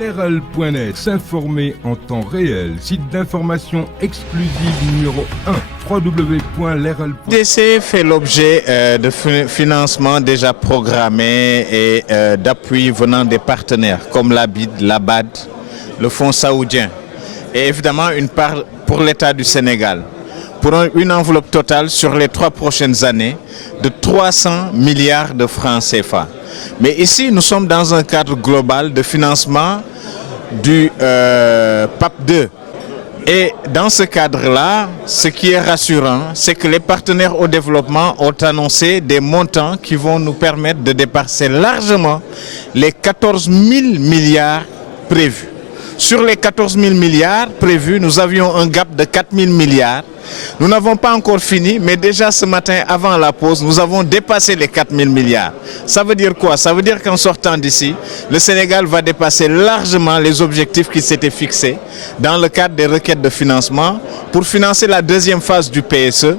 Leral.net, s'informer en temps réel. Site d'information exclusive numéro 1, www.leral.net. l'IDC fait l'objet de financements déjà programmés et d'appui venant des partenaires comme la BID, la BAD, le Fonds saoudien et évidemment une part pour l'État du Sénégal pour une enveloppe totale sur les 3 prochaines années de 300 milliards de francs CFA. Mais ici, nous sommes dans un cadre global de financement du PAP 2. Et dans ce cadre-là, ce qui est rassurant, c'est que les partenaires au développement ont annoncé des montants qui vont nous permettre de dépasser largement les 14 000 milliards prévus. Sur les 14 000 milliards prévus, nous avions un gap de 4 000 milliards. Nous n'avons pas encore fini, mais déjà ce matin, avant la pause, nous avons dépassé les 4 000 milliards. Ça veut dire quoi? Ça veut dire qu'en sortant d'ici, le Sénégal va dépasser largement les objectifs qui s'étaient fixés dans le cadre des requêtes de financement pour financer la deuxième phase du PSE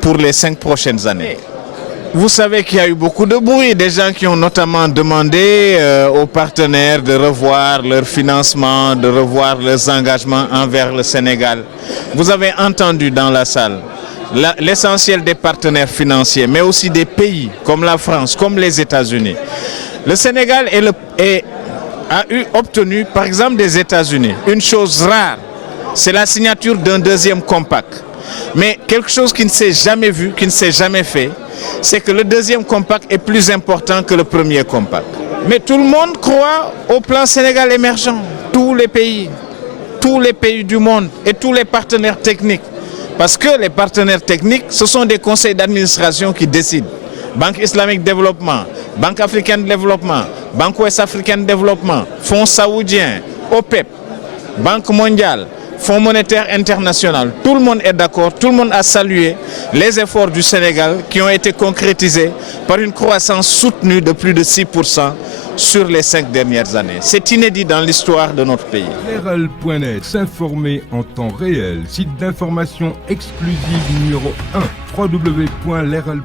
pour les 5 prochaines années. Vous savez qu'il y a eu beaucoup de bruit, des gens qui ont notamment demandé aux partenaires de revoir leur financement, de revoir leurs engagements envers le Sénégal. Vous avez entendu dans la salle l'essentiel des partenaires financiers, mais aussi des pays comme la France, comme les États-Unis. Le Sénégal a obtenu, par exemple des États-Unis, une chose rare, c'est la signature d'un deuxième compact. Mais quelque chose qui ne s'est jamais vu, qui ne s'est jamais fait, c'est que le deuxième compact est plus important que le premier compact. Mais tout le monde croit au plan Sénégal émergent. Tous les pays du monde et tous les partenaires techniques. Parce que les partenaires techniques, ce sont des conseils d'administration qui décident. Banque islamique de développement, Banque africaine de développement, Banque ouest africaine de développement, Fonds saoudien, OPEP, Banque mondiale, Fonds monétaire international, tout le monde est d'accord, tout le monde a salué les efforts du Sénégal qui ont été concrétisés par une croissance soutenue de plus de 6% sur les 5 dernières années. C'est inédit dans l'histoire de notre pays. Leral.net, s'informer en temps réel. Site d'information exclusive numéro 1, www.leral.net.